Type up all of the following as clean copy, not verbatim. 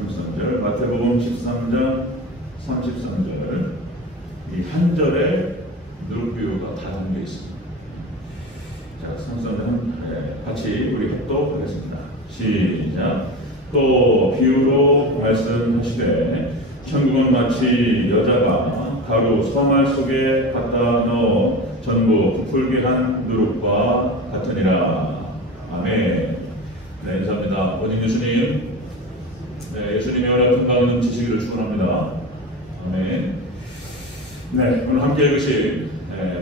33절, 마태복음 13장 33절, 이 한 절에 누룩비유가 다 담겨 있습니다. 자, 33절 같이 우리 합독하겠습니다. 시작. 또 비유로 말씀하시되 천국은 마치 여자가 가루 서말 속에 갖다 넣어 전부 부풀게 한 누룩과 같으니라. 아멘. 네, 인사합니다. 원인 예수님. 네, 예수님의 은혜 건강한 지시기를 축원합니다. 아멘. 네, 오늘 함께 읽으신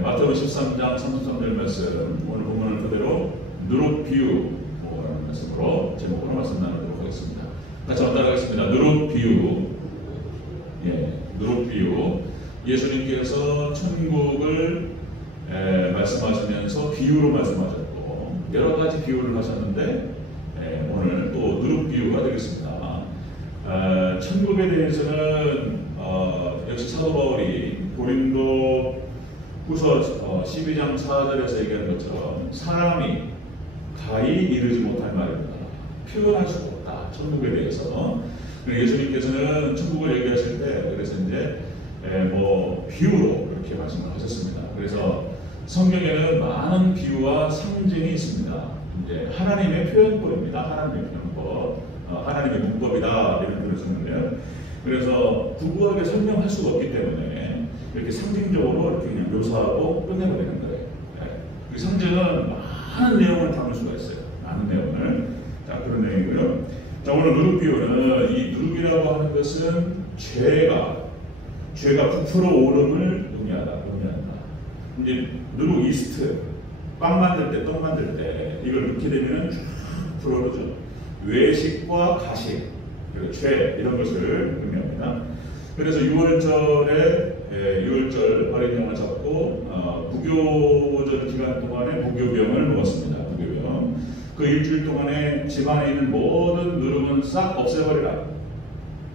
마태복음 13장 33절 말씀, 오늘 본문을 그대로 누룩 비유라는 말씀으로 제목으로 말씀 나누도록 하겠습니다. 같이 한번 따라하겠습니다. 누룩 비유. 예, 누룩 비유. 예수님께서 천국을 말씀하시면서 비유로 말씀하셨고 여러 가지 비유를 하셨는데 오늘 또 누룩 비유가 되겠습니다. 천국에 대해서는 역시 사도 바울이 고린도 후서 12장 4절에서 얘기하는 것처럼 사람이 가히 이르지 못할 말입니다. 표현할 수가 없다. 천국에 대해서. 예수님께서는 천국을 얘기하실 때 그래서 이제 비유로 그렇게 말씀을 하셨습니다. 그래서 성경에는 많은 비유와 상징이 있습니다. 이제 하나님의 표현법입니다. 하나님의 표현법, 하나님의 문법이다 이런 뜻을 쓰는데요. 그래서 구구하게 설명할 수가 없기 때문에 이렇게 상징적으로 이렇게 그냥 묘사하고 끝내버리는 거예요. 그 상징은 많은 내용을 담을 수가 있어요. 많은 내용을. 자, 그런 내용이고요. 자, 오늘 누룩 비유는 이 누룩이라고 하는 것은 죄가 부풀어 오름을 의미한다. 이제 누룩 이스트, 빵 만들 때, 떡 만들 때 이걸 넣게 되면 쭉 불어오르죠. 외식과 가식, 그리고 죄 이런 것을 의미합니다. 그래서 6월절에 6월절 어린 양을 잡고 무교절 기간 동안에 무교병을 먹었습니다. 무교병. 그 일주일 동안에 집안에 있는 모든 누룩은 싹 없애버리라.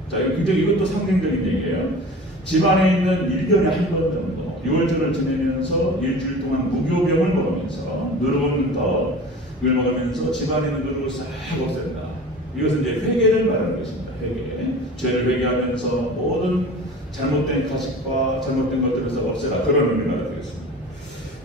자, 이것도 상징적인 얘기예요. 집안에 있는 1년에 한 번 정도 6월절을 지내면서 일주일 동안 무교병을 먹으면서 누룩은 더 이걸 먹으면서 집안에 있는 누룩을 싹 없앤다. 이것은 이제 회개를 말하는 것입니다. 회개. 죄를 회개하면서 모든 잘못된 가식과 잘못된 것들에서 없애라. 그런 의미가 되겠습니다.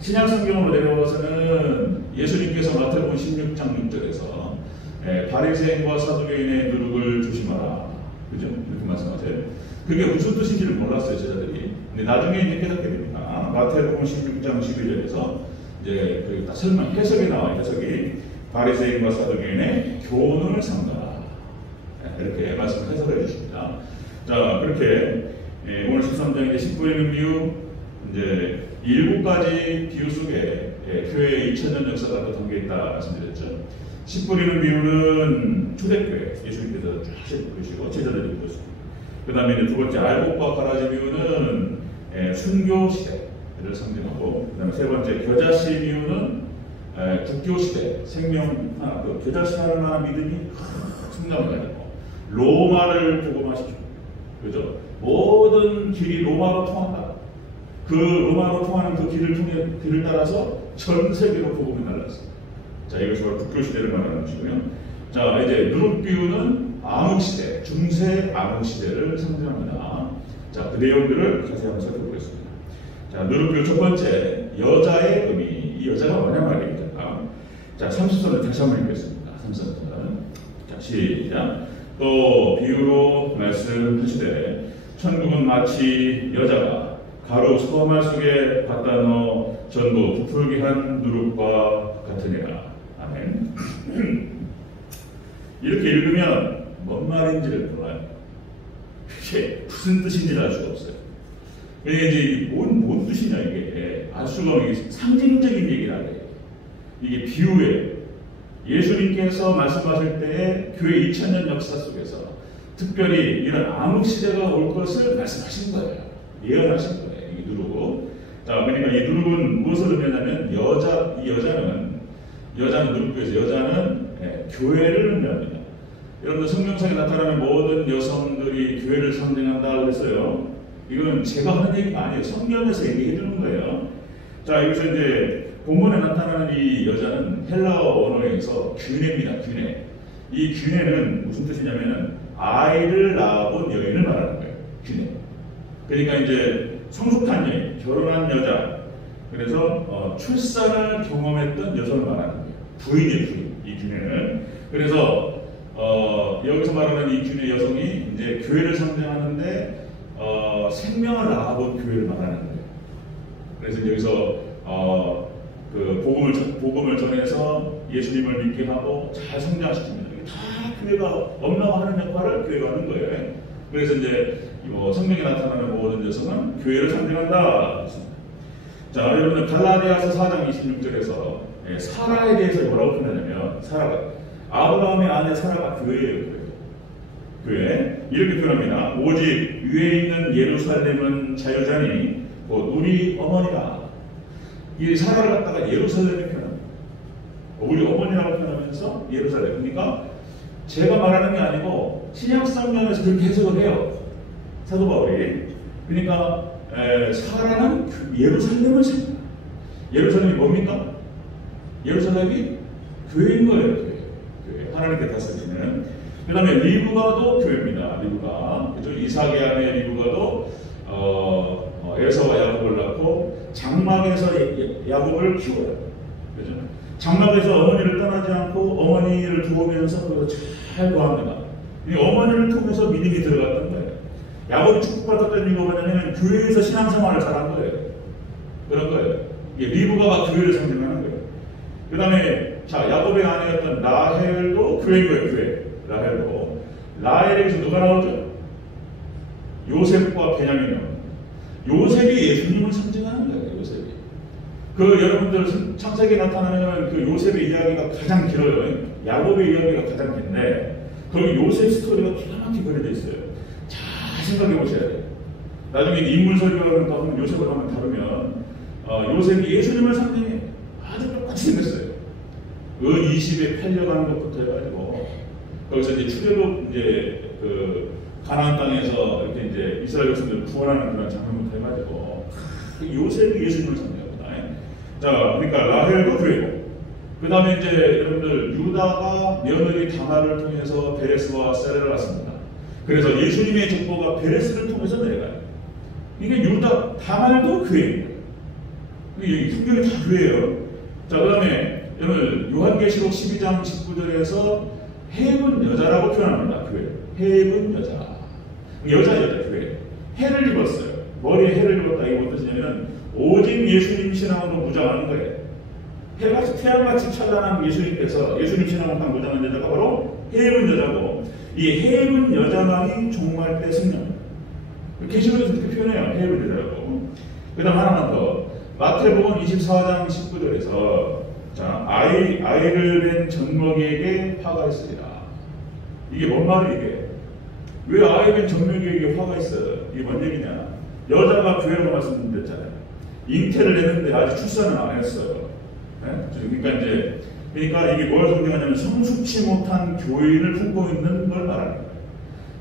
신약 성경으로 내려와서는 예수님께서 마태복음 16장 6절에서 바리새인과 사두개인의 누룩을 조심하라. 그죠? 이렇게 말씀하세요. 그게 무슨 뜻인지를 몰랐어요, 제자들이. 근데 나중에 이제 깨닫게 됩니다. 마태복음 16장 12절에서 이제 그 딱 설명, 해석이 나와요. 해석이 바리새인과 사두개인의 교훈을 삼가라. 이렇게 말씀을 해석해 주십니다. 자, 그렇게 오늘 13장 이제 10부에는 비유, 이제 7가지 비유 속에 교회의 2000년 역사가 또 담겨 있다 말씀드렸죠. 10부리는 비유는 초대교회, 예수님께서 쫙 보시고 제자들이 보시고, 그 다음에 두 번째 알곡과 가라지 비유는 순교 시대를 상징하고, 그 다음에 세 번째 겨자씨 비유는 국교 시대, 그 겨자씨 하나 믿음이 승담을 가지고 로마를 복음화시키고, 그죠? 모든 길이 로마로 통한다. 그 로마로 통하는 그 길을 따라서 전 세계로 복음이 날랐습니다. 자, 이것이 바로 국교 시대를 말하는 것이고요. 자, 이제 누룩 비유는 암흑 시대, 중세 암흑 시대를 상징합니다. 자, 그 내용들을 자세히 한번 살펴보겠습니다. 자, 누룩 비유 첫 번째, 여자의 의미. 이 여자가 뭐냐 말입니다. 자, 30절을 다시 한번 읽겠습니다. 30절. 자, 시작. 또 비유로 말씀하시되 천국은 마치 여자가 가루 서말 속에 갖다 넣어 전부 부풀게 한 누룩과 같으니라. 아멘. 이렇게 읽으면 뭔 말인지를 몰라요. 이게 무슨 뜻인지를 알 수가 없어요. 그러니까 이제 뭔 뜻이냐 이게 알 수가 없는 게 상징적인 얘기라는 거예요. 이게 비유예요. 예수님께서 말씀하실 때에 교회 2000년 역사 속에서 특별히 이런 암흑 시대가 올 것을 말씀하신 거예요. 예언하신 거예요. 이게 누르고. 자, 그러니까 이 누룩은 무엇을 의미하냐면 여자는 누룩교에서 여자는 교회를 의미합니다. 여러분들 성경상에 나타나는 모든 여성들이 교회를 상징한다 그랬어요. 이건 제가 하는 얘기가 아니에요. 성경에서 얘기해 주는 거예요. 자, 여기서 이제 본문에 나타나는 이 여자는 헬라어 언어에서 귀네입니다. 귀네. 이 귀네는 무슨 뜻이냐면은 아이를 낳아본 여인을 말하는 거예요. 귀내. 그러니까 이제 성숙한 여인, 결혼한 여자, 그래서 출산을 경험했던 여성을 말하는 거예요. 부인이에요, 부인. 이 귀내는. 그래서 여기서 말하는 이 귀내 여성이 이제 교회를 상징하는데 생명을 낳아본 교회를 말하는 거예요. 그래서 여기서 그 복음을 전해서 예수님을 믿게 하고 잘 성장시킵니다. 다 교회가 엄마가 하는 역할을 교회가 하는 거예요. 그래서 이제 성령이 나타나는 모든 여성은 교회를 상징한다. 자, 여러분들 갈라디아서 4장 26절에서 사라에 대해서 뭐라고 표현하냐면 사라가 아브라함의 아내 사라가 교회예요. 교회 이렇게 표현합니다. 오직 위에 있는 예루살렘은 자유자니 곧 우리 어머니라. 이 사라를 갖다가 예루살렘에 표현합니다. 우리 어머니라고 표현하면서 예루살렘. 그러니까 제가 말하는 게 아니고 신약성경에서 그렇게 해석을 해요. 사도 바울이. 그러니까 사라는 예루살렘을 생각합니다. 예루살렘이 뭡니까? 예루살렘이 교회인 거예요. 교회. 하나님께 다스리는. 그 다음에 리브가도 교회입니다. 리브가. 그죠? 이삭의 아내 리브가도 에서와 야곱을 낳고 장막에서 야곱을 키워요. 그죠? 장막에서 어머니를 떠나지 않고 어머니를 도우면서 그걸 잘 도합니다. 이 어머니를 통해서 믿음이 들어갔던 거예요. 야곱이 축복받았던 이유가 뭐냐면 교회에서 신앙생활을 잘한 거예요. 그런 거예요. 리브가가 교회를 상징하는 거예요. 그 다음에 자 야곱의 아내였던 라헬도 교회인 거예요. 교회. 라헬도. 라헬에서 누가 나오죠? 요셉과 베냐민이요. 요셉이 예수님을 상징하는 거예요. 요셉이. 그 여러분들 창세기에 나타나는 그 요셉의 이야기가 가장 길어요. 야곱의 이야기가 가장 긴데 거기 요셉 스토리가 기가 막히게 그려져 있어요. 잘 생각해 보셔야 돼요. 나중에 인물 설교를 하면 요셉을 한번 다루면 요셉이 예수님을 상징해 아주 똑같이 생겼어요. 은 20에 팔려가는 것부터 해가지고 거기서 이제 출애굽 이제 그 가나안 땅에서 이렇게 이제 이스라엘 백성들을 구원하는 그런 장면부터 해가지고 요셉이 예수님을 상징합니다. 자, 그러니까 라헬도 교회고, 그 다음에 이제 여러분들 유다가 며느리 다말을 통해서 베레스와 세레를 낳습니다. 그래서 예수님의 족보가 베레스를 통해서 내려가요. 이게 유다 다말도 교회입니다. 이게 성경이 다 교회예요. 자, 그 다음에 여러분 요한계시록 12장 19절에서 해분 여자라고 표현합니다. 교회. 해분 여자. 여자 교회. 해를 입었어요. 머리에 해를 입었다. 이게 무슨 뜻이냐면 오직 예수님 신앙으로 무장하는 거예요. 해같이 태양같이 찬란한 예수님께서 예수님 신앙으로 무장한 여자가 바로 해분 여자고, 이 해분 여자만이 종말 때 승리합니다. 계시록에서 그렇게 표현해요. 해분 여자라고. 그 다음 하나만 더. 마태복음 24장 19절에서 자, 아이를 뵌 젖먹이에게 화가 있으리라. 이게 뭔 말이에요? 이게? 왜 아이 뵌 젖먹이에게 화가 있어요? 이게 뭔 얘기냐? 여자가 교회로 말씀드렸잖아요. 잉태를 했는데 아직 출산을 안 했어요. 네? 그러니까 이게 뭘 상징하냐면 성숙치 못한 교인을 품고 있는 걸 말하는 거예요.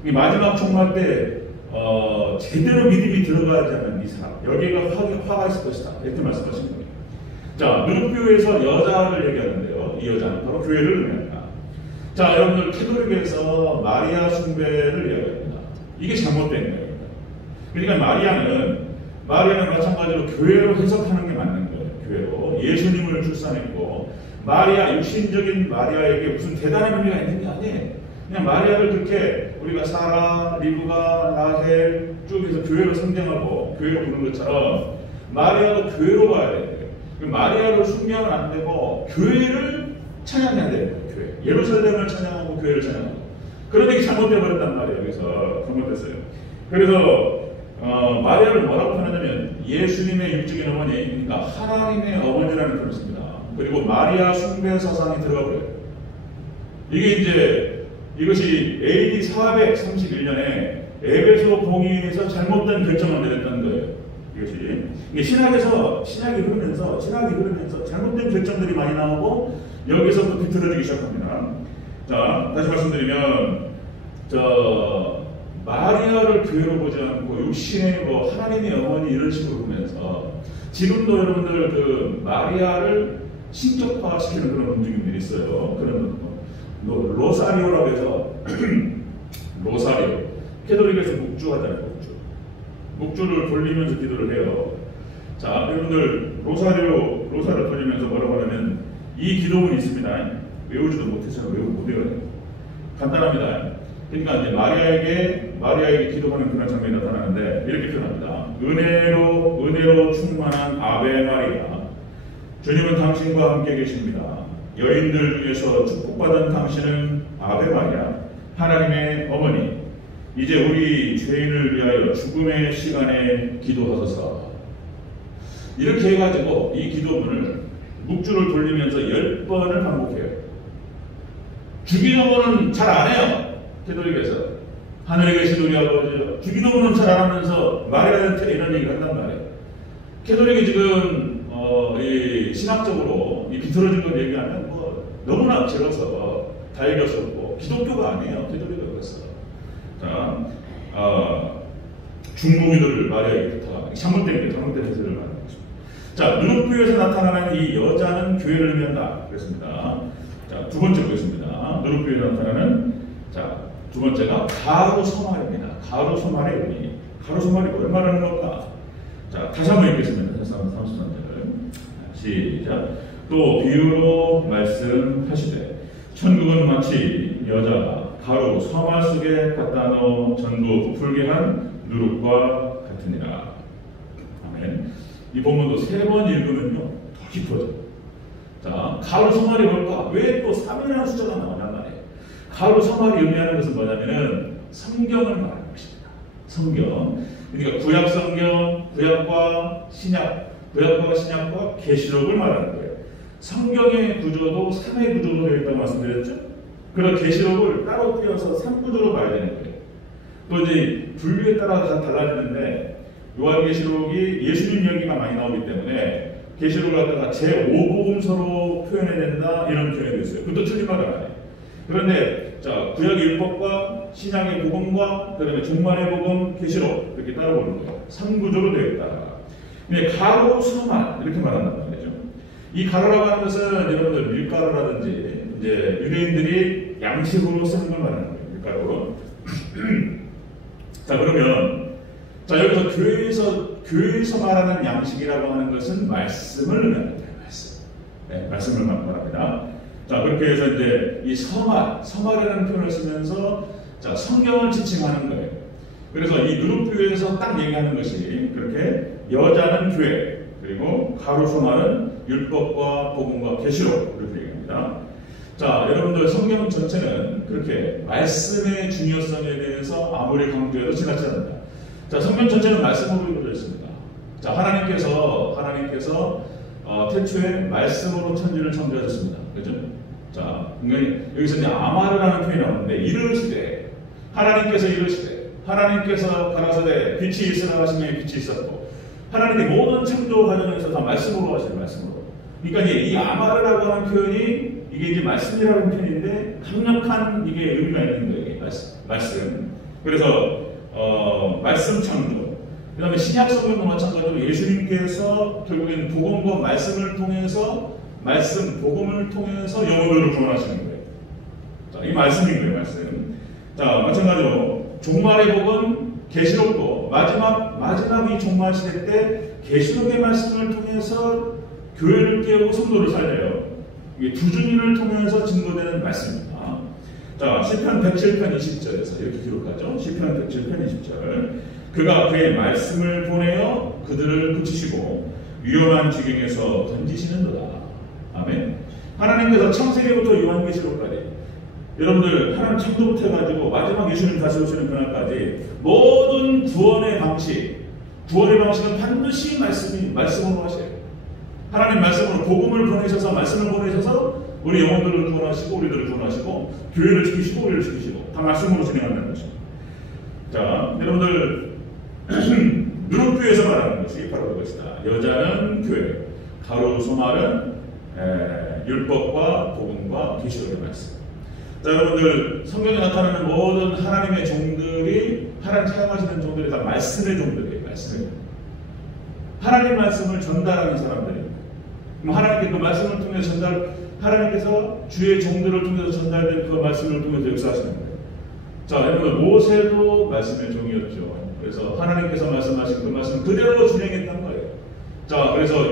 이 마지막 종말 때 제대로 믿음이 들어가지 않은 이 사람, 여기가 화가 있을 것이다. 이렇게 말씀하신 거예요. 자, 누룩교회에서 여자를 얘기하는데요. 이 여자는 바로 교회를 의미합니다. 자, 여러분들 캐톨릭에서 마리아 숭배를 이야기합니다. 이게 잘못된 거예요. 그러니까 마리아는 마찬가지로 교회로 해석하는 게 맞는 거예요. 교회로 예수님을 출산했고, 마리아 육신적인 마리아에게 무슨 대단한 의미가 있는 게 아니에요. 그냥 마리아를 그렇게 우리가 사라, 리브가, 라헬 쭉 해서 교회로 상징하고 교회로 부르는 것처럼 마리아도 교회로 봐야 돼요. 마리아를 숭배하면 안 되고 교회를 찬양해야 돼요. 교회. 예루살렘을 찬양하고 교회를 찬양하고. 그런데 이게 잘못되어 버렸단 말이에요. 여기서 잘못됐어요. 그래서 마리아를 뭐라고 표현하냐면 예수님의 육적인 어머니, 그러니까 하나님의 어머니라는 표현을 씁니다. 그리고 마리아 숭배 사상이 들어가 버려요. 이것이 AD 431년에 에베소 봉의에서 잘못된 결정을 내렸다는 거예요. 신학이 흐르면서 잘못된 결정들이 많이 나오고 여기서부터 비틀어지기 시작합니다. 자, 다시 말씀드리면 마리아를 교회로 보지 않고 육신의 하나님의 어머니 이런 식으로 보면서 지금도 여러분들 그 마리아를 신격화시키는 그런 움직임들이 있어요. 그런 로사리오라고 해서 캐톨릭에서 묵주하잖아요. 묵주를 돌리면서 기도를 해요. 자, 여러분들 로사를 돌리면서 뭐라고 하냐면 이 기도문이 있습니다. 외우지도 못해서 외우고 못 외워요. 간단합니다. 그러니까 이제 마리아에게 기도하는 그런 장면이 나타나는데 이렇게 표현합니다. 은혜로 충만한 아베 마리아, 주님은 당신과 함께 계십니다. 여인들 중에서 축복받은 당신은 아베 마리아, 하나님의 어머니, 이제 우리 죄인을 위하여 죽음의 시간에 기도하소서. 이렇게 해가지고 이 기도문을 묵주를 돌리면서 10번을 반복해요. 주기도문은 잘 안 해요. 캐톨릭에서. 하늘에 계신 우리 아버지요. 주기도문은 잘 안 하면서 마리아한테 이런 얘기를 한단 말이에요. 캐톨릭이 지금 이 신학적으로 이 비틀어진 걸 얘기하면 뭐 너무나 길어서 다이겼었고 기독교가 아니에요. 캐톨릭은 그랬어. 자, 중국인들을 마리아에게 부탁합니다. 잘못된 해석을 말하는 것입니다. 자, 누룩부에서 나타나는 이 여자는 교회를 의미한다. 그랬습니다. 자, 두 번째 보겠습니다. 누룩부에 나타나는 두 번째가 가로소말입니다. 가로소말의 의미. 가로소말이 뭘 말하는 걸까? 자, 다시 한번 읽겠습니다. 33절을 시작. 또 비유로 말씀하시되 천국은 마치 여자가 가로 서말 속에 갖다 넣어 전부 부풀게 한 누룩과 같으니라. 아멘. 이 본문도 3번 읽으면요 더 깊어져요. 자, 가로 서말이 뭘까? 왜 또 3이라는 숫자가 나오냔 말이에요. 가로 서말이 의미하는 것은 뭐냐면은 성경을 말하는 것입니다. 성경. 그러니까 구약 성경, 구약과 신약과 계시록을 말하는 거예요. 성경의 구조도 3의 구조로 되어 있다고 말씀드렸죠? 그런 계시록을 따로 띄어서 3구조로 봐야 되는 거예요. 또 이제 분류에 따라 다 달라지는데 요한계시록이 예수님 이야기가 많이 나오기 때문에 계시록을 갖다가 제5복음서로 표현해야 된다 이런 표현이 있어요. 그것도 틀린 말 아니에요. 그런데 자, 구약의 율법과 신약의 복음과 그다음에 종말의 복음, 계시록 이렇게 따라 보는 거예요. 3구조로 되어 있다. 근데 가로, 서만 이렇게 말한단 말이죠. 이 가로라고 하는 것은 여러분들 밀가루라든지 이제 유대인들이 양식으로 쓰는 걸 말하는 거예요. 밀가루. 자, 그러면 자, 여기서 교회에서 말하는 양식이라고 하는 것은 말씀을 의미합니다. 말씀을 말합니다. 자, 그렇게 해서 이제 이 서말이라는 표현을 쓰면서 자, 성경을 지칭하는 거예요. 그래서 이 누룩교회에서 딱 얘기하는 것이 그렇게 여자는 교회, 그리고 가로소말은 율법과 복음과 계시록 이렇게 얘기합니다. 자, 여러분들 성경 전체는 그렇게 말씀의 중요성에 대해서 아무리 강조해도 지나치 않는다. 자, 성경 전체는 말씀으로 이루어져 있습니다. 자, 하나님께서 태초에 말씀으로 천지를 창조하셨습니다. 그죠? 자, 여기서 이제 아마르라는 표현이 나오는데 이르시되 하나님께서 가라사대 빛이 있으라 하시면 빛이 있었고 하나님의 모든 창조 과정에서 다 말씀으로 하시는 말씀으로. 그러니까 이 아마르라고 하는 표현이 이게 이제 말씀이라는 표현인데 강력한 이게 의미가 있는 거예요. 이게 말씀. 그래서 말씀 창조. 그 다음에 신약 성경도 마찬가지로 예수님께서 결국엔 복음과 말씀을 통해서 복음을 통해서 영혼들을 구원하시는 거예요. 자, 이 말씀인 거예요, 말씀. 자, 마찬가지로 종말의 복음, 계시록도 마지막 이 종말 시대 때 계시록의 말씀을 통해서 교회를 깨우고 성도를 살려요. 이게 두 중인을 통해서 증거되는 말씀입니다. 자, 시편 107편 20절에서 이렇게 기록하죠. 시편 107편 20절. 그가 그의 말씀을 보내어 그들을 고치시고 위험한 지경에서 던지시는도다. 아멘. 하나님께서 창세기부터 요한계시록까지 여러분들 하나님 창조부터 해가지고 마지막 예수님 다시 오시는 그날까지 모든 구원의 방식은 반드시 말씀으로 하셔요. 하나님 말씀으로 복음을 보내셔서 말씀을 보내셔서 우리 영혼들을 구원하시고 우리들을 구원하시고 교회를 지키시고 우리를 지키시고 다 말씀으로 진행한다는 것입니다. 자, 여러분들 누룩교회에서 말하는 것이 바로 그것이다. 여자는 교회, 가로소말은 율법과 복음과 계시록의 말씀. 자, 여러분들 성경에 나타나는 모든 하나님의 종들이 하나님 사용하시는 종들이 다 말씀의 종들이에요. 말씀의 종. 하나님 말씀을 전달하는 사람들입니다. 하나님께 그 말씀을 통해서, 하나님께서 주의 종들을 통해서 전달된 그 말씀을 통해서 역사하시는 거예요. 자, 여러분 모세도 말씀의 종이었죠. 그래서 하나님께서 말씀하신 그 말씀 그대로 준행했던 거예요. 자, 그래서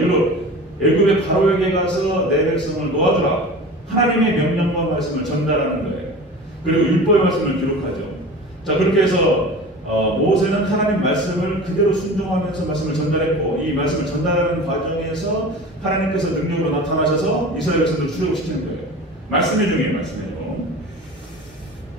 애굽의 바로에게 가서 내 백성을 놓아주라. 하나님의 명령과 말씀을 전달하는 거예요. 그리고 율법의 말씀을 기록하죠. 자, 그렇게 해서 모세는 하나님 말씀을 그대로 순종하면서 말씀을 전달했고, 이 말씀을 전달하는 과정에서 하나님께서 능력으로 나타나셔서 이스라엘 백성들을 출애굽시키는 거예요. 말씀의 종이에요, 말씀의 종.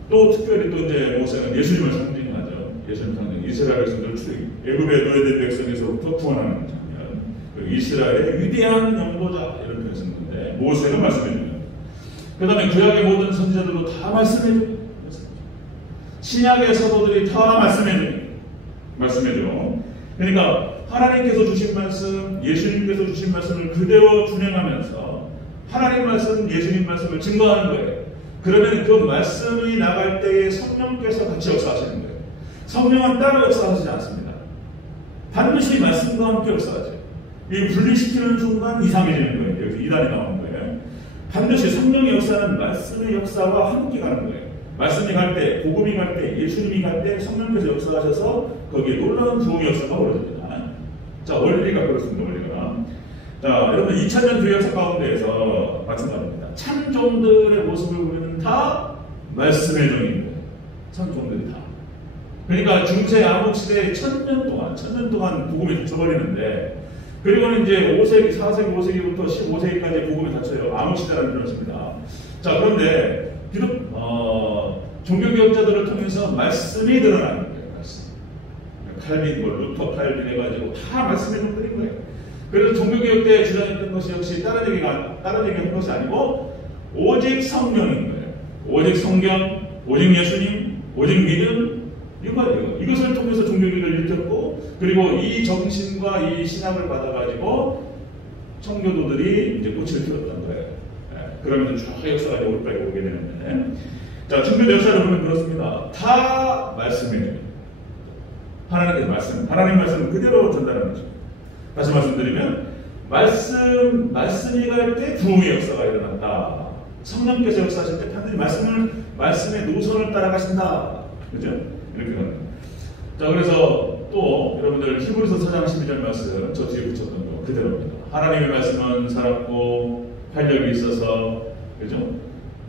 또 특별히 또 이제 모세는 예수님을 상징하죠. 예수님 상징. 이스라엘 백성들을 애굽에 노예된 백성에서부터 구원하는 장면. 그리고 이스라엘의 위대한 영도자 이런 표현을 쓰는데 모세가 말씀해 줍니다. 그 다음에 구약의 모든 선지자들도 다 말씀해 줍니다. 신약의 사도들이 다 말씀해 줍니다. 말씀해 줘. 그러니까 하나님께서 주신 말씀, 예수님께서 주신 말씀을 그대로 준행하면서 하나님 말씀, 예수님 말씀을 증거하는 거예요. 그러면 그 말씀이 나갈 때에 성령께서 같이 역사하시는 거예요. 성령은 따로 역사하시지 않습니다. 반드시 말씀과 함께 역사하죠. 이 분리시키는 순간 이상해지는 거예요. 여기서 이단이 나오는 거예요. 반드시 성령의 역사는 말씀의 역사와 함께 가는 거예요. 말씀이 갈 때, 복음이 갈 때, 예수님이 갈 때 성령께서 역사하셔서 거기에 놀라운 부흥의 역사가 벌어집니다. 자, 원리가 그렇습니다. 원리가. 자, 여러분 2000년 주의 역사 가운데에서 마찬가지입니다. 참종들의 모습을 우리는 다 말씀의 종인 거예요. 참종들이 다. 그러니까 중세 암흑 시대에 1000년 동안 복음이 닫혀버리는데, 그리고는 이제 5세기, 4세기, 5세기부터 15세기까지 복음이 닫혀요. 암흑 시대라는 표현입니다. 자, 그런데 비록 종교개혁자들을 통해서 말씀이 드러나는 거예요. 말씀. 칼빈, 루터, 칼빈 해가지고 다 말씀의 종들인 거예요. 그래서 종교개혁 때 주장했던 것이 역시 다른 얘기한 것이 아니고 오직 성령인 거예요. 오직 성경, 오직 예수님, 오직 믿음, 이것을 통해서 종교개혁을 일으켰고, 그리고 이 정신과 이 신학을 받아가지고 청교도들이 이제 꽃을 피웠던 거예요. 그러면서 쭉 역사가 여기까지 오게 되는데, 자, 종교 역사를 보면 그렇습니다. 다 말씀이에요. 하나님의 말씀, 하나님 말씀을 그대로 전달하는 거죠. 다시 말씀드리면, 말씀이 갈 때 부흥의 역사가 일어난다. 성령께서 역사하실 때 반드시 말씀의 노선을 따라가신다. 그죠? 이렇게 합니다. 자, 그래서 또 여러분들 히브리서 4장 12절 말씀 저 뒤에 붙였던 거 그대로입니다. 하나님의 말씀은 살았고 활력이 있어서, 그죠?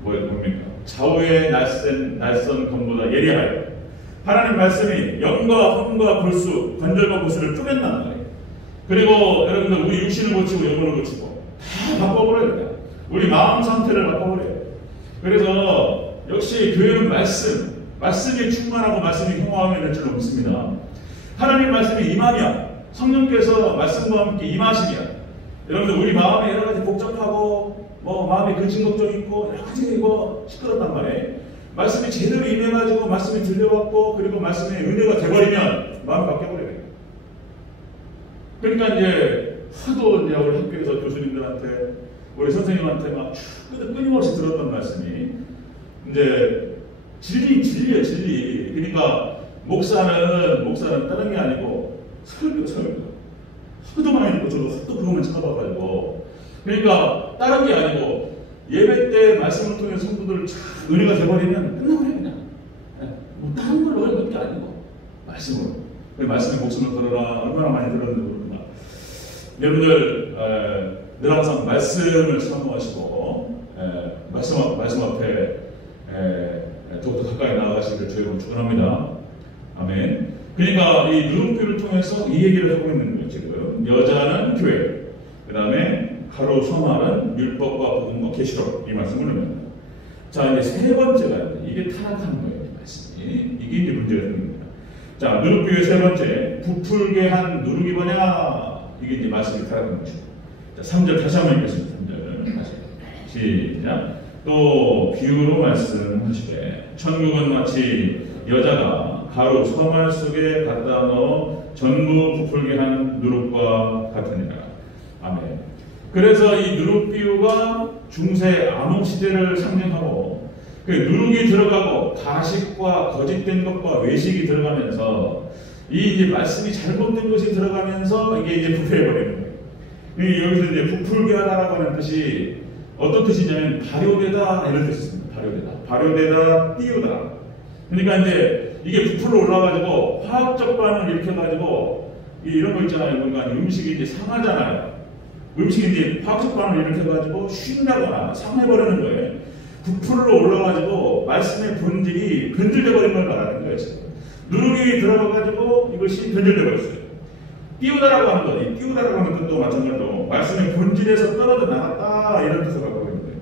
뭡니까? 좌우의 날선 검보다 예리하여. 하나님 말씀이 영과 혼과 골수, 관절과 골수를 쪼갠다는 거예요. 그리고 여러분들 우리 육신을 고치고 영혼을 고치고 다 바꿔버려야 돼요. 우리 마음 상태를 바꿔버려요. 그래서 역시 교회는 말씀이 충만하고 말씀이 형통하게 될 줄로 믿습니다. 하나님 말씀이 임하면, 성령께서 말씀과 함께 임하시면, 여러분들 우리 마음에 여러 가지 복잡하고 마음에 근심 걱정 있고 여러 가지 시끄럽단 말이에요. 말씀이 제대로 임해가지고 말씀이 들려왔고 그리고 말씀의 은혜가 돼버리면 마음이 바뀌어버려요. 그러니까 이제 하도 이제 우리 학교에서 교수님들한테 우리 선생님한테 막 끊임없이 들었던 말씀이 이제 진리예요, 진리. 그러니까 목사는 다른 게 아니고 설교. 하도 많이 듣고 저도 하도 그것만 찾아봐가지고. 그러니까 다른 게 아니고 예배 때 말씀을 통해 성도들 은혜가 돼버리면 끝나버려요, 그냥. 뭐 다른 걸로 하는 게 아니고 말씀으로. 말씀에 목숨을 걸어라. 얼마나 많이 들었는지 모릅니다. 여러분들 늘 항상 말씀을 사모하시고 말씀 앞에 더욱더 가까이 나아가시기를 주님으로 축원합니다. 아멘. 그러니까 이 누름표를 통해서 이 얘기를 하고 있는 거예요. 지금 여자는 교회, 그 다음에 가로 서말은 율법과 복음과 계시록, 이 말씀을 합니다. 자, 이제 세 번째가 이게 타락한 거예요. 이 말씀이. 이게 이제 문제가 됩니다. 자, 누름표의 세 번째, 부풀게 한 누룩이 뭐냐? 이게 이제 말씀이 타락한 것이죠. 자, 3절 다시 한번 읽겠습니다. 3절 다시 시작. 또 비유로 말씀하시되 천국은 마치 여자가 가루 서말 속에 갖다 넣어 전부 부풀게 한 누룩과 같으니라. 아멘. 그래서 이 누룩 비유가 중세 암흑 시대를 상징하고, 그 누룩이 들어가고 가식과 거짓된 것과 외식이 들어가면서 이 이제 말씀이 잘못된 것이 들어가면서 이게 이제 부패해버리는 거예요. 여기서 이제 부풀게 하다라고 하는 뜻이 어떤 뜻이냐면 발효되다 이런 뜻이 있습니다. 발효되다 띄우다. 그러니까 이제 이게 부풀어 올라가지고 화학적 반응을 일으켜가지고 이런 거 있잖아요. 그러니까 음식이 이제 상하잖아요. 음식이 이제 화학적 반응을 일으켜가지고 쉰다거나 상해버리는 거예요. 부풀어 올라가지고 말씀의 본질이 변질돼 버린 걸 말하는 거예요. 누룩이 들어가가지고 이것이 변질돼 버렸어요. 띄우다라고 하는 거, 이 띄우다라고 하는 것도 마찬가지로 말씀의 본질에서 떨어져 나갔다 이런 뜻을 갖고 있는 거예요.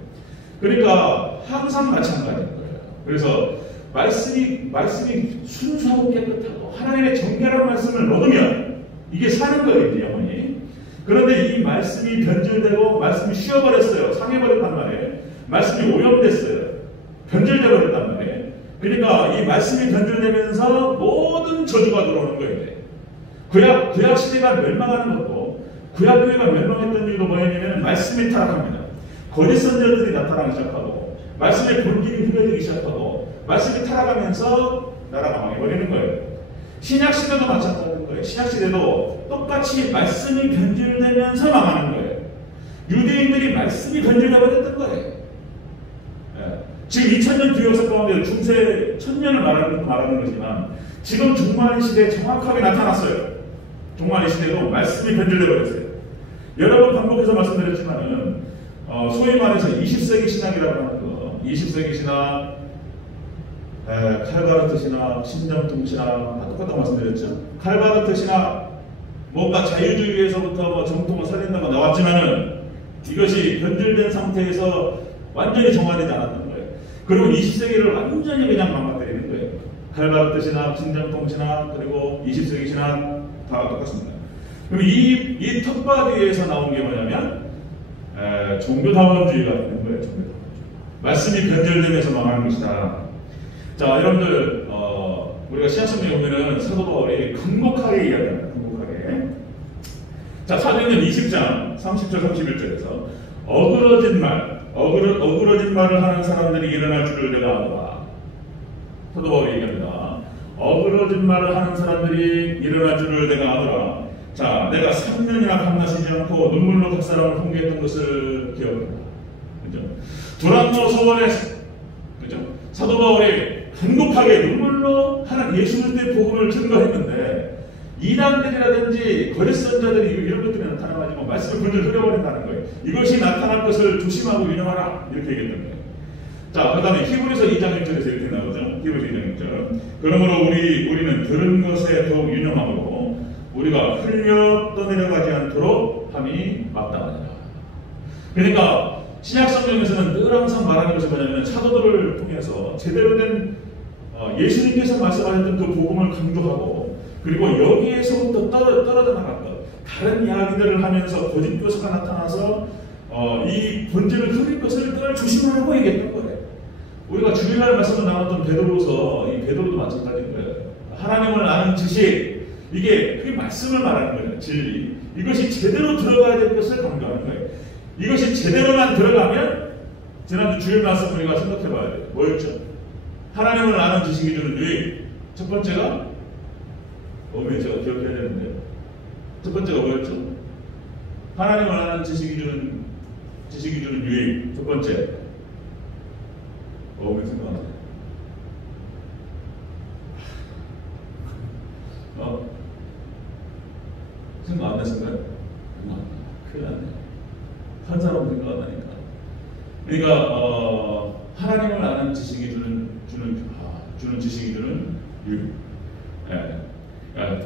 그러니까 항상 마찬가지인 거예요. 그래서 말씀이 순수하고 깨끗하고 하나님의 정결한 말씀을 얻으면 이게 사는 거예요, 이제 영혼이. 그런데 이 말씀이 변질되고 말씀이 쉬어버렸어요. 상해버렸단 말이에요. 말씀이 오염됐어요. 변질돼 버렸단 말이에요. 그러니까 이 말씀이 변질되면서 모든 저주가 들어오는 거예요. 구약 시대가 멸망하는 것도, 구약 교회가 멸망했던 이유도 뭐냐면 말씀이 타락합니다. 거짓 선지자들이 나타나기 시작하고 말씀의 본질이 흐려지기 시작하고 말씀이 타락하면서 나라가 망해버리는 거예요. 신약 시대도 마찬가지인 거예요. 신약 시대도 똑같이 말씀이 변질되면서 망하는 거예요. 유대인들이 말씀이 변질돼 버렸던 거예요. 지금 2000년 뒤에 역사 가운데 중세 1000년을 말하는 거지만 지금 종말의 시대에 정확하게 나타났어요. 종말의 시대도 말씀이 변질돼 버렸어요. 여러 번 반복해서 말씀드렸지만은 소위 말해서 20세기 신학이라고 하는 거, 20세기 신학, 칼바르트 신학, 신정통 신학 다 똑같다고 말씀드렸죠. 칼바르트 신학 뭔가 자유주의에서부터 뭐 정통을 살린다고 나왔지만은 이것이 변질된 상태에서 완전히 정화되지 않았던 거예요. 그리고 20세기를 완전히 그냥 망가뜨리는 거예요. 칼바르트 신학, 신정통 신학, 그리고 20세기 신학 다 똑같습니다. 그럼 이 텃밭위에서 나온 게 뭐냐면 종교다원주의가 되는 거예요. 종교다원주의. 말씀이 변질되면서 망하는 것이다. 자, 여러분들 우리가 신약성경에 보면은 사도 바울이 간곡하게 이야기합니다. 간곡하게. 자, 사도행전 20장 30절 31절에서 어그러진 말을 하는 사람들이 일어날 줄을 내가 아노라. 사도 바울이 얘기합니다. 어그러진 말을 하는 사람들이 일어날 줄을 내가 아노라. 자, 내가 3년이나 밤낮이지 않고 눈물로 각 사람을 훈계했던 것을 기억한다. 그죠? 두란노 서원에서, 그죠? 사도 바울이 간곡하게 눈물로 하는 예수 그리스도의 복음을 증거했는데 이단들이라든지 거짓 선자들이 이런 것들이 나타나가지고 말씀을 본질 흐려버린다는 거예요. 이것이 나타날 것을 조심하고 유념하라 이렇게 얘기했던 거예요. 자, 그 다음에 히브리서 2장 1절에서 이렇게 나오죠. 히브리서 2장 1절. 그러므로 우리는 들은 것에 더욱 유념하고 우리가 흘려 떠내려가지 않도록 함이 마땅하니라. 그러니까 신약 성경에서는 늘 항상 말하는 것이 뭐냐면 사도들을 통해서 제대로 된 예수님께서 말씀하셨던 그 복음을 강조하고 그리고 여기에서부터 떨어져 나갈 것, 다른 이야기들을 하면서 거짓 교사가 나타나서 이 본질을 흐릴 것을 늘 조심하라고 얘기했던 거예요. 우리가 주일날 말씀을 나눴던 베드로서, 이 베드로도 마찬가지인 거예요. 하나님을 아는 지식, 그게 말씀을 말하는 거예요. 진리. 이것이 제대로 들어가야 될 것을 강조하는 거예요. 이것이 제대로만 들어가면 지난주 주일 말씀 우리가 생각해 봐야 돼요. 뭐였죠? 하나님을 아는 지식이 주는 유익. 첫 번째가 제가 기억해야 되는데요. 첫 번째가 뭐였죠? 하나님을 아는 지식이 주는 유익. 첫 번째. 생각하세요. 생각 안 났을까요? 큰일 났네. 한 사람은 생각 안 나니까. 그러니까 하나님을 아는 지식이 주는 지식이 주는 유익.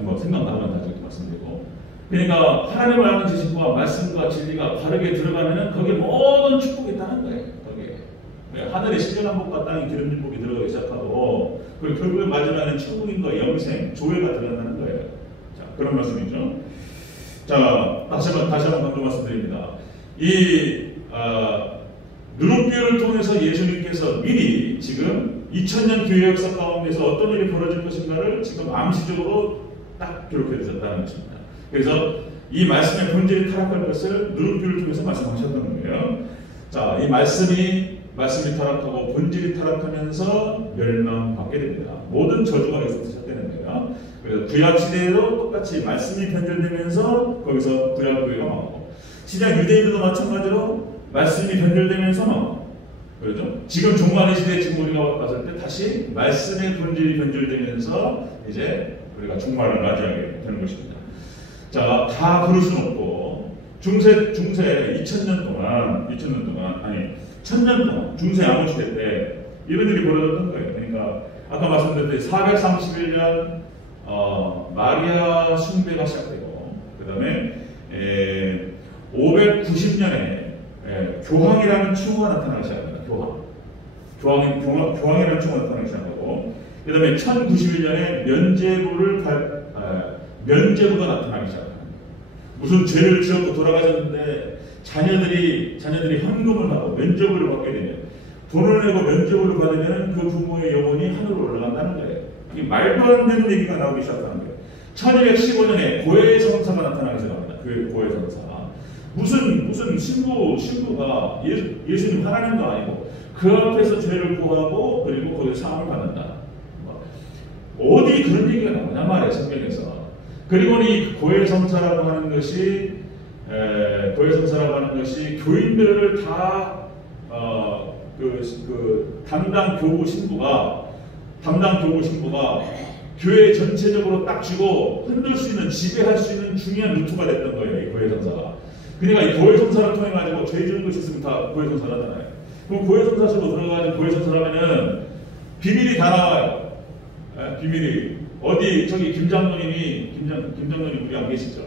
뭐 생각나면 나중에 말씀드리고. 그러니까 하나님을 아는 지식과 말씀과 진리가 바르게 들어가면은 거기에 모든 축복이 있다는 거예요. 거기에 하늘의 신령한 복과 땅의 기름진 복이 들어가기 시작하고 그리고 결국에 마지막에는 천국인과 영생, 조회가 들어간다는 거예요. 자, 그런 말씀이죠. 자, 다시 한번 강조 말씀드립니다. 이 누룩교회를 통해서 예수님께서 미리 지금 2000년 교회 역사 가운데서 어떤 일이 벌어질 것인가를 지금 암시적으로 딱 기록해 두셨다는 것입니다. 그래서 이 말씀의 본질이 타락할 것을 누룩교회를 통해서 말씀하셨던 거예요. 자, 이 말씀이 타락하고 본질이 타락하면서 멸망받게 됩니다. 모든 저주가 여기서 시작되는 거예요. 그래서 구약 시대에도 똑같이 말씀이 변질되면서 거기서 구약 교회가 망하고 신약 유대인들도 마찬가지로 말씀이 변질되면서 그렇죠? 지금 종말의 시대에 지금 우리가 봤을 때 다시 말씀의 본질이 변질되면서 이제 우리가 종말을 맞이하게 되는 것입니다. 자, 다 그럴 수는 없고 중세 2000년 동안 아니 1000년 동안 중세 양호시대 때 이런 일이 벌어졌던 거예요. 그러니까 아까 말씀드렸듯이 431년 마리아 숭배가 시작되고 그 다음에 590년에 교황이라는 칭호가 나타나기 시작합니다. 교황이라는 칭호가 나타나기 시작하고 그 다음에 1091년에 면죄부가 나타나기 시작합니다. 무슨 죄를 지었고 돌아가셨는데 자녀들이 현금을 받고 면죄부를 받게 되면 돈을 내고 면죄부를 받으면 그 부모의 영혼이 하늘로 올라간다는 거예요. 이게 말도 안 되는 얘기가 나오기 시작하는 거예요. 1215년에 고해성사가 나타나기 시작합니다. 그 고해성사. 무슨 신부가 예수님 하나님도 아니고 그 앞에서 죄를 구하고 그리고 거기서 사함을 받는다. 어디 그런 얘기가 나오냐 말이에요, 성경에서. 그리고 이 고해성사라고 하는 것이 교인들을 다 담당 교부 신부가 교회 전체적으로 딱 쥐고 흔들 수 있는, 지배할 수 있는 중요한 루트가 됐던 거예요, 이 고해성사가. 그러니까 이 고해성사를 통해 가지고 죄 지은 것이 있으면 다 고해성사를 하잖아요. 그럼 고해성사 속으로 들어가가지고 고해성사를 하면은 비밀이 다 나와요. 비밀이. 어디, 저기 김장로님이 우리 안 계시죠?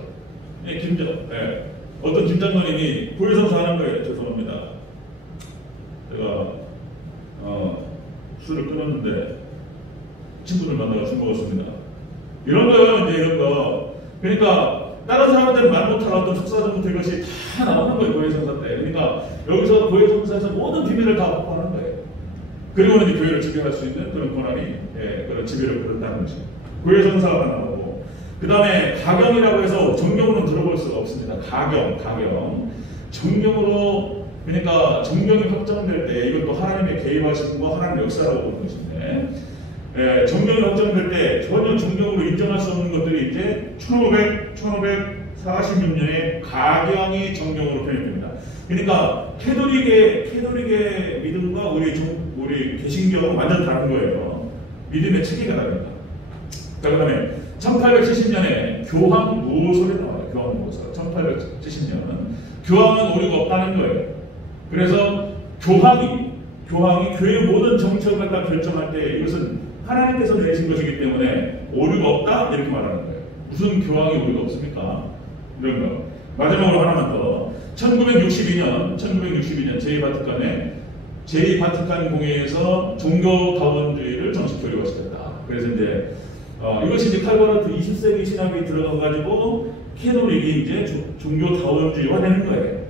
어떤 김장로님이 고해성사 하는 거예요. 죄송합니다. 제가, 술을 끊었는데, 친구들 만나서 술 먹었습니다. 이런 거요, 이제 이런 거. 그러니까, 다른 사람들은 말 못할 어떤 속사정부터 이것이 다 나오는 거예요, 고해성사 때. 그러니까, 여기서 고해성사에서 모든 비밀을 다 확보하는 거예요. 그리고는 이제 교회를 지배할 수 있는 그런 권한이, 그런 지배를 받았다는 거죠. 고해성사가 나오고, 그 다음에 가경이라고 해서 정경으로는 들어볼 수가 없습니다. 가경. 정경으로, 그러니까 정경이 확정될 때 이것도 하나님의 개입하심과 하나님의 역사라고 보는 것인데, 정경이 확정될 때 전혀 정경으로 인정할 수 없는 것들이 이제 1546년에 가경이 정경으로 편입됩니다. 그러니까 캐톨릭의 믿음과 우리 개신교는 완전 다른 거예요. 믿음의 체계가 다릅니다. 자, 그 다음에 1870년에 교황 무호설이 나와요. 교황 무호설. 1870년은 교황은 오류가 없다는 거예요. 그래서 교황이 교회의 모든 정책을 갖다 결정할 때 이것은 하나님께서 내신 것이기 때문에 오류가 없다 이렇게 말하는 거예요. 무슨 교황이 오류가 없습니까? 이런 거. 마지막으로 하나만 더. 1962년 제2바티칸 공회에서 종교다원주의를 정식 교류화시켰다. 그래서 이제 이것이 이제 칼바르트 20세기 신학이 들어가가지고 캐톨릭이 이제 종교다원주의화 되는 거예요.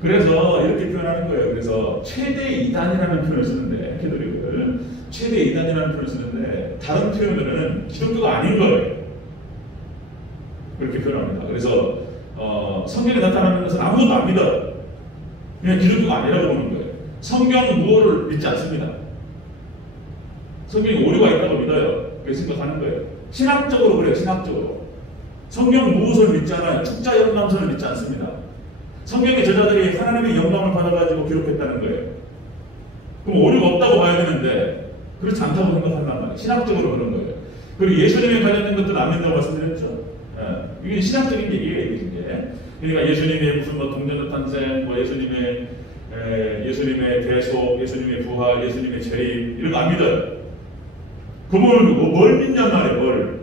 그래서 이렇게 표현하는 거예요. 그래서 최대 이단이라는 표현을 쓰는데, 캐톨릭을 최대 이단이라는 표현을 쓰는데 다른 표현으로는 기독교가 아닌 거예요. 그렇게 표현합니다. 그래서 성경에 나타나는 것은 아무것도 안 믿어요. 그냥 기독교가 아니라고 보는 거예요. 성경 무호를 믿지 않습니다. 성경에 오류가 있다고 믿어요. 그렇게 생각하는 거예요. 신학적으로 그래요. 신학적으로. 성경 무호설을 믿지 않아요. 축자영감서를 믿지 않습니다. 성경의 저자들이 하나님의 영감을 받아가지고 기록했다는 거예요. 그럼 오류가 없다고 봐야 되는데 그렇지 않다고 생각한단 말이에요. 신학적으로 그런 거예요. 그리고 예수님에 관련된 것들은 안 된다고 말씀드렸죠. 이게 신학적인 얘기예요. 이게. 그러니까 예수님의 무슨 동전의 탄생, 예수님의 대속, 예수님의 부활, 예수님의 재림 이런 거 안 믿어요. 그걸 뭘 믿냔 말이에요. 뭘.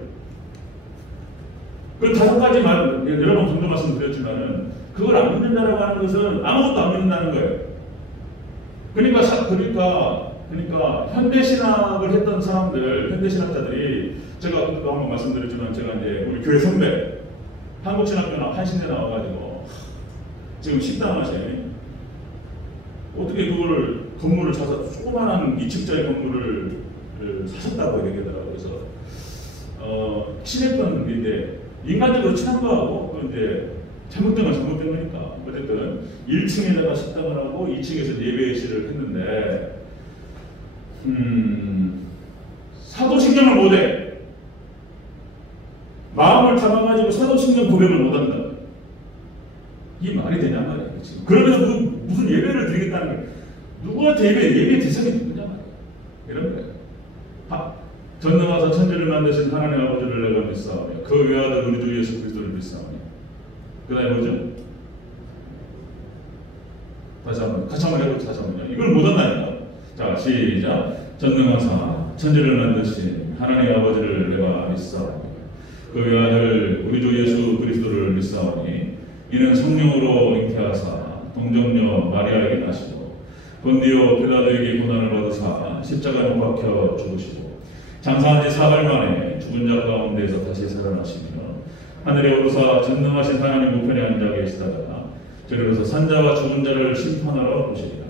그 5가지 말 여러 번 정도 말씀드렸지만은 그걸 안 믿는다라고 하는 것은 아무것도 안 믿는다는 거예요. 그러니까 현대신학을 했던 사람들, 현대신학자들이 제가 그때도 한번 말씀드렸지만 제가 이제 우리 교회 선배 한국신학교나 한신대 나와가지고 지금 식당 하시네. 어떻게 그거를 건물을 사서 조그만한 2층짜리 건물을 사셨다고 얘기하더라고요. 그래서 친했던 분인데 인간적으로 친한 거하고 이제 잘못된 건 잘못된 거니까 어쨌든 1층에다가 식당을 하고 2층에서 예배실을 했는데 사도신경을 못해. 마음을 담아가지고 사도신경 고백을 못한다. 이게 말이 되냐 말이야. 그러면서 무슨 예배를 드리겠다는 거예요. 누구한테 예배 대상이 누구냐 말이야. 이런 거예요. 전능하사 천지를 만드신 하나님 아버지를 내가 믿사오며 그 외아들 우리 주 예수 그리스도를 믿사오며. 그 다음에 뭐죠? 다시 한번 같이 한번 해보죠. 다시 한번요. 이걸 못 한다니까. 자, 시작. 전능하사 천지를 만드신 하나님 아버지를 내가 믿사오며 그 외아들 우리 주 예수 그리스도를 믿사오니 이는 성령으로 잉태하사 동정녀 마리아에게 나시고 본디오 빌라도에게 고난을 받으사 십자가에 못 박혀 죽으시고 장사한 지 4일 만에 죽은 자 가운데에서 다시 살아나시며 하늘에 오르사 전능하신 하나님 우편에 앉아 계시다가 저리로서 산자와 죽은 자를 심판하러 오시리라.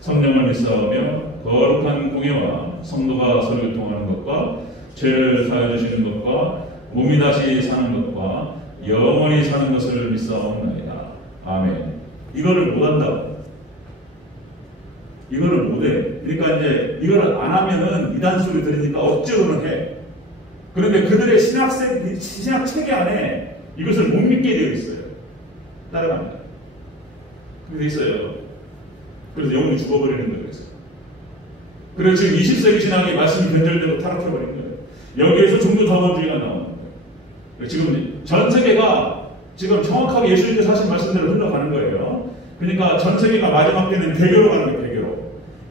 성령을 믿사오며 거룩한 공예와 성도가 설교통하는 것과 죄를 사하여 주시는 것과 몸이 다시 사는 것과 영원히 사는 것을 믿사옵나이다. 아멘. 이거를 못한다고. 이거를 못해. 그러니까 이제 이걸 안 하면은 이단 소리 들으니까 억지로는 해. 그런데 그들의 신학 체계 안에 이것을 못 믿게 되어 있어요. 따라갑니다. 그렇게 있어요. 그래서 영혼이 죽어버리는 거예요. 그래서 지금 20세기 신학의 말씀이 변절되고 타락해버린 거예요. 여기에서 종교다원주의가 나오는 거예요. 지금 전 세계가 지금 정확하게 예수님께서 하신 말씀대로 흘러가는 거예요. 그러니까 전 세계가 마지막 때는 배교로 가는 거예요. 배교로.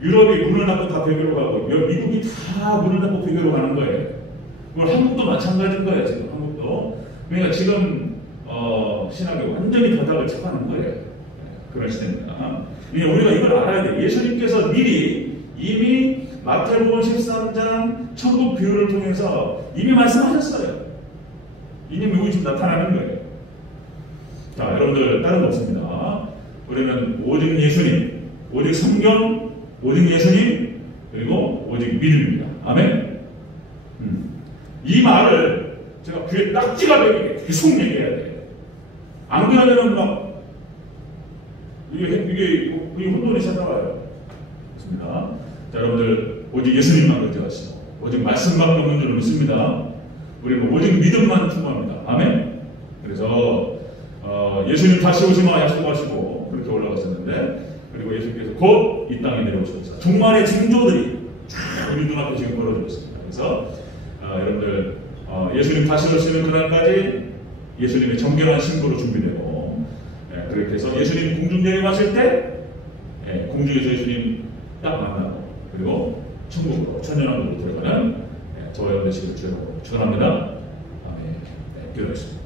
유럽이 문을 닫고 다 배교로 가고 미국이 다 문을 닫고 배교로 가는 거예요. 그걸 한국도 마찬가지인 거예요. 지금 한국도. 그러니까 지금 신학이 완전히 바닥을 쳐가는 거예요. 그런 시대입니다. 우리가 이걸 알아야 돼요. 예수님께서 미리 이미 마태복음 13장 천국 비유를 통해서 이미 말씀하셨어요. 이미 여기 지금 나타나는 거예요. 자, 여러분들 다른 거 없습니다. 우리는 오직 예수님, 오직 성경, 오직 예수님, 그리고 오직 믿음입니다. 아멘. 이 말을 제가 귀에 딱지가 되게 계속 얘기해야 돼요. 안 그러면은 막 이게 혼돈이 찾아와요. 좋습니다. 자, 여러분들 오직 예수님만 의지하시고 오직 말씀밖에 없는 줄 믿습니다. 우리는 오직 믿음만 추구합니다. 아멘. 그래서 예수님 다시 오시마 약속하시고 그렇게 올라갔었는데 그리고 예수님께서 곧 이 땅에 내려오셨어요. 종말의 징조들이 우리 눈앞에 지금 벌어지고 있습니다. 그래서 여러분들 예수님 다시 오시는 그날까지 예수님의 정결한 신부로 준비되고 그렇게 해서 예수님 공중 내려가실 때 공중에서 예수님 딱 만나고 그리고 천국으로 천년왕국으로 들어가는 저와 여러분 되시길 축원합니다. 아멘. 기도하겠습니다.